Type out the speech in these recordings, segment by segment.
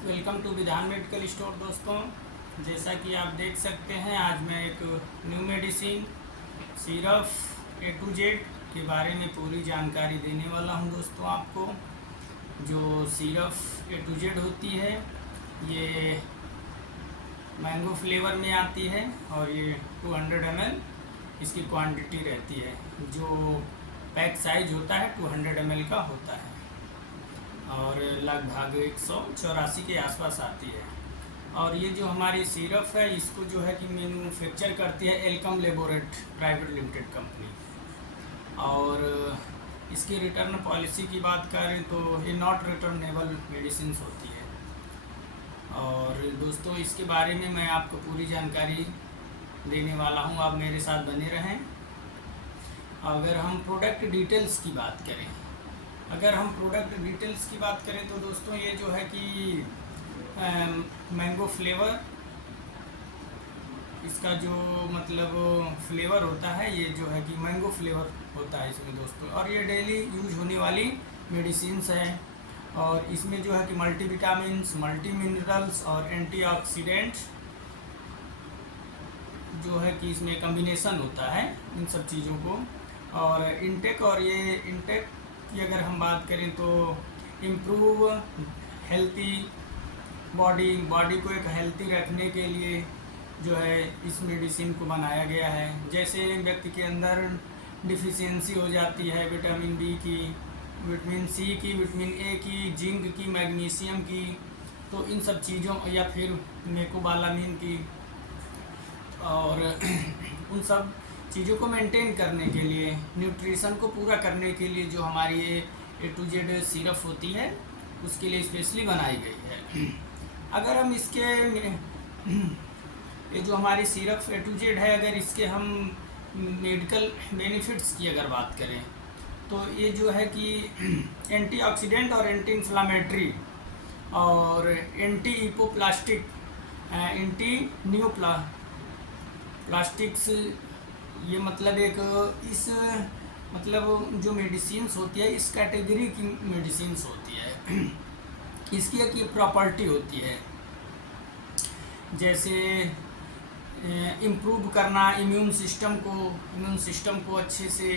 Welcome to विधान medical store दोस्तों। जैसा कि आप देख सकते हैं, आज मैं एक new medicine syrup A to Z के बारे में पूरी जानकारी देने वाला हूं दोस्तों आपको। जो सिरप ए टू जेड होती है ये मैंगो फ्लेवर में आती है और ये 200 ml इसकी क्वांटिटी रहती है। जो पैक साइज होता है 200 ml का होता है और लगभग 184 के आसपास आती है। और ये जो हमारी सिरप है इसको जो है कि मैन्युफैक्चर करती है Alkem Laborate private limited company. और इसकी रिटर्न पॉलिसी की बात करें तो ये नॉट रिटर्नेबल मेडिसिन होती है। और दोस्तों इसके बारे में मैं आपको पूरी जानकारी देने वाला हूँ, आप मेरे साथ बने रहें। अगर हम प्रोडक्ट डिटेल्स की बात करें तो दोस्तों ये जो है कि मैंगो फ्लेवर, इसका जो मतलब फ्लेवर होता है ये जो है कि मैंगो फ्लेवर होता है इसमें दोस्तों। और ये डेली यूज होने वाली मेडिसिन्स है और इसमें जो है कि मल्टी विटामिन्स, मल्टी मिनरल्स और एंटीऑक्सीडेंट जो है कि इसमें कम्बिनेशन होता है इन सब चीज़ों को। और इंटेक की अगर हम बात करें तो इम्प्रूव हेल्थी बॉडी को एक हेल्थी रखने के लिए जो है इस मेडिसिन को बनाया गया है। जैसे व्यक्ति के अंदर डिफिशियंसी हो जाती है विटामिन बी की, विटामिन सी की, विटामिन ए की, जिंक की, मैग्नीशियम की, तो इन सब चीज़ों या फिर मेकोबालामिन की, और उन सब चीज़ों को मेंटेन करने के लिए, न्यूट्रिशन को पूरा करने के लिए जो हमारी ये ए टू जेड सिरप होती है उसके लिए स्पेशली बनाई गई है। अगर हम इसके ये जो हमारी सिरप ए टू जेड है, अगर इसके हम मेडिकल बेनिफिट्स की अगर बात करें तो ये जो है कि एंटीऑक्सीडेंट और एंटी इन्फ्लामेटरी और एंटी हिपोप्लास्टिक, एंटी न्यूप्लास्टिक्स, ये मतलब एक इस मतलब जो मेडिसिन्स होती है इस कैटेगरी की मेडिसिन्स होती है। इसकी एक प्रॉपर्टी होती है जैसे इम्प्रूव करना इम्यून सिस्टम को अच्छे से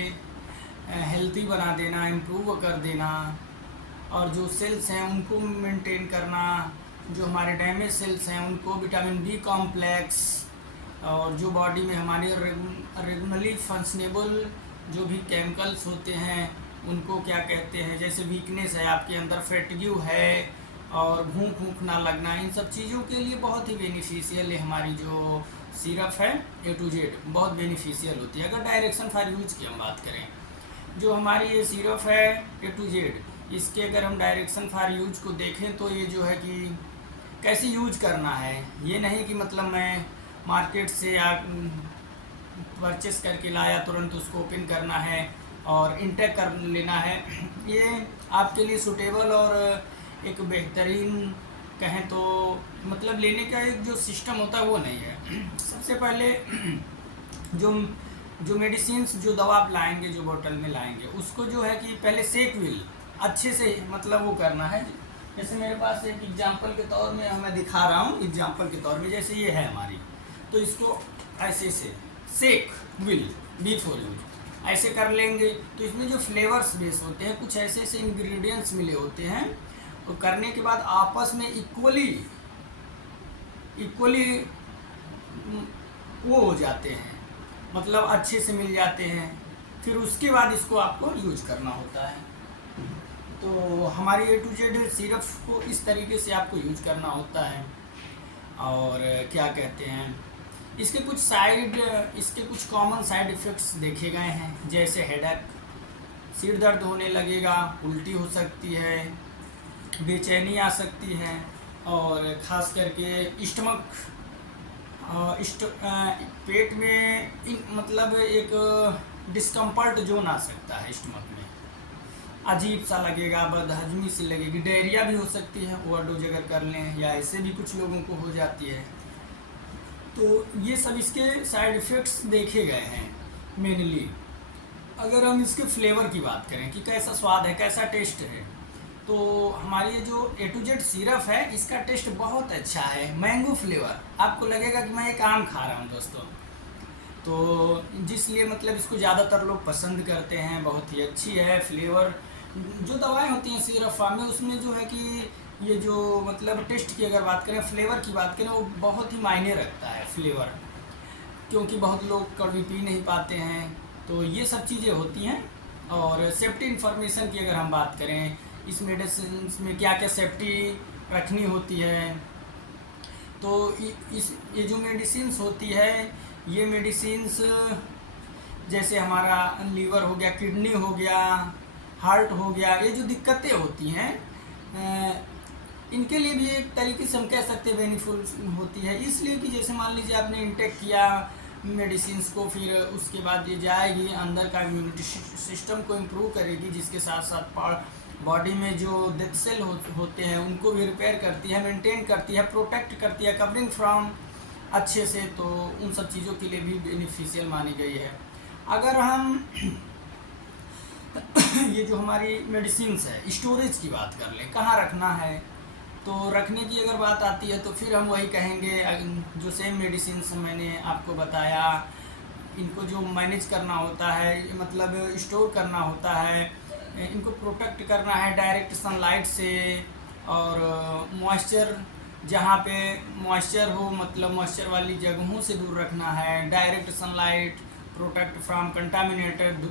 हेल्थी बना देना, इम्प्रूव कर देना, और जो सेल्स हैं उनको मेंटेन करना, जो हमारे डैमेज सेल्स हैं उनको विटामिन बी कॉम्प्लेक्स, और जो बॉडी में हमारे रेगुलरली फंक्शनेबल जो भी केमिकल्स होते हैं उनको क्या कहते हैं, जैसे वीकनेस है आपके अंदर, फैटिग्यू है और भूख ना लगना, इन सब चीज़ों के लिए बहुत ही बेनिफिशियल है हमारी जो सिरप है ए टू जेड, बहुत बेनिफिशियल होती है। अगर डायरेक्शन फॉर यूज की हम बात करें, जो हमारी ये सिरप है ए टू जेड, इसके अगर हम डायरेक्शन फॉर यूज को देखें तो ये जो है कि कैसे यूज करना है, ये नहीं कि मतलब मैं मार्केट से या परचेस करके लाया तुरंत उसको ओपन करना है और इंटेक कर लेना है। ये आपके लिए सूटेबल और एक बेहतरीन कहें तो मतलब लेने का एक जो सिस्टम होता है वो नहीं है। सबसे पहले जो मेडिसिन्स, जो दवा आप लाएंगे, जो बोतल में लाएंगे, उसको जो है कि पहले शेक विल अच्छे से मतलब वो करना है। जैसे मेरे पास एक एग्जांपल के तौर में मैं दिखा रहा हूँ, एग्जांपल के तौर में जैसे ये है हमारी, तो इसको ऐसे से शेक विल बिफोर यूज ऐसे कर लेंगे तो इसमें जो फ्लेवर्स बेस होते हैं, कुछ ऐसे ऐसे इंग्रेडिएंट्स मिले होते हैं, तो करने के बाद आपस में इक्वली वो हो जाते हैं, मतलब अच्छे से मिल जाते हैं। फिर उसके बाद इसको आपको यूज करना होता है। तो हमारी ए टू जेड सिरप को इस तरीके से आपको यूज करना होता है। और क्या कहते हैं, इसके कुछ कॉमन साइड इफ़ेक्ट्स देखे गए हैं, जैसे हेडेक, सिर दर्द होने लगेगा, उल्टी हो सकती है, बेचैनी आ सकती है, और ख़ास करके पेट में मतलब एक डिस्कम्फर्ट जोन आ सकता है, स्टमक में अजीब सा लगेगा, बदहजमी सी लगेगी, डायरिया भी हो सकती है ओवरडोज अगर कर लें, या ऐसे भी कुछ लोगों को हो जाती है। तो ये सब इसके साइड इफ़ेक्ट्स देखे गए हैं मेनली। अगर हम इसके फ्लेवर की बात करें कि कैसा स्वाद है, कैसा टेस्ट है, तो हमारी ये जो A to Z सिरप है इसका टेस्ट बहुत अच्छा है, मैंगो फ्लेवर, आपको लगेगा कि मैं एक आम खा रहा हूँ दोस्तों। तो जिसलिए मतलब इसको ज़्यादातर लोग पसंद करते हैं, बहुत ही अच्छी है फ्लेवर। जो दवाएं होती हैं सिरप फार्म में उसमें जो है कि ये जो मतलब टेस्ट की अगर बात करें, फ्लेवर की बात करें, वो बहुत ही मायने रखता है फ्लेवर, क्योंकि बहुत लोग कड़वी पी नहीं पाते हैं। तो ये सब चीज़ें होती हैं। और सेफ्टी इंफॉर्मेशन की अगर हम बात करें, इस मेडिसिन में क्या क्या सेफ्टी रखनी होती है, तो इस ये जो मेडिसिन्स होती है, ये मेडिसिन्स जैसे हमारा लीवर हो गया, किडनी हो गया, हार्ट हो गया, ये जो दिक्कतें होती हैं इनके लिए भी एक तरीके से हम कह सकते हैं बेनिफिट होती है। इसलिए कि जैसे मान लीजिए आपने इंटेक किया मेडिसिन्स को, फिर उसके बाद ये जाएगी अंदर का इम्यूनिटी सिस्टम को इम्प्रूव करेगी, जिसके साथ साथ बॉडी में जो डेथ सेल होते हैं उनको भी रिपेयर करती है, मेंटेन करती है, प्रोटेक्ट करती है, कवरिंग फ्रॉम अच्छे से। तो उन सब चीज़ों के लिए भी बेनिफिशियल मानी गई है। अगर हम ये जो हमारी मेडिसिन्स है स्टोरेज की बात कर लें, कहाँ रखना है, तो रखने की अगर बात आती है तो फिर हम वही कहेंगे, जो सेम मेडिसिन्स मैंने आपको बताया, इनको जो मैनेज करना होता है, मतलब स्टोर करना होता है, इनको प्रोटेक्ट करना है डायरेक्ट सनलाइट से, और मॉइस्चर जहाँ पे मॉइस्चर हो, मतलब मॉइस्चर वाली जगहों से दूर रखना है, direct sunlight, protect from contaminated,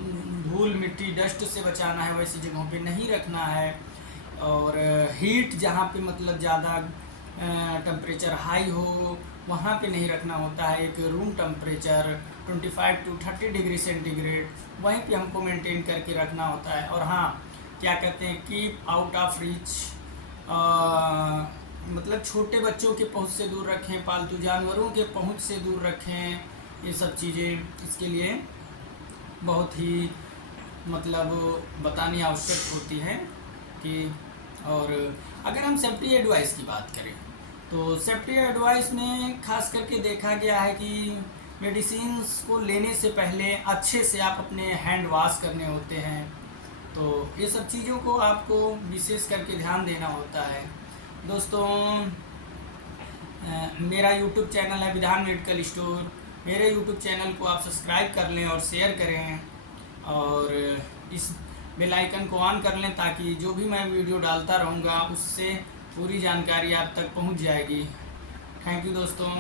धूल मिट्टी डस्ट से बचाना है, वैसी जगहों पे नहीं रखना है। और हीट जहाँ पे मतलब ज़्यादा टेम्परेचर हाई हो वहाँ पे नहीं रखना होता है। एक room temperature 25 to 30 degree centigrade वहीं पे हमको मेंटेन करके रखना होता है। और हाँ, क्या कहते हैं, कीप आउट ऑफ रीच, मतलब छोटे बच्चों के पहुंच से दूर रखें, पालतू जानवरों के पहुंच से दूर रखें। ये सब चीज़ें इसके लिए बहुत ही मतलब बतानी आवश्यक होती है कि। और अगर हम सेफ्टी एडवाइस की बात करें, तो सेफ्टी एडवाइस में खास करके देखा गया है कि मेडिसिन्स को लेने से पहले अच्छे से आप अपने हैंड वॉश करने होते हैं। तो ये सब चीज़ों को आपको विशेष करके ध्यान देना होता है। दोस्तों, मेरा यूट्यूब चैनल है विधान मेडिकल स्टोर, मेरे यूट्यूब चैनल को आप सब्सक्राइब कर लें और शेयर करें, और इस बेल आइकन को ऑन कर लें, ताकि जो भी मैं वीडियो डालता रहूँगा उससे पूरी जानकारी आप तक पहुँच जाएगी। थैंक यू दोस्तों।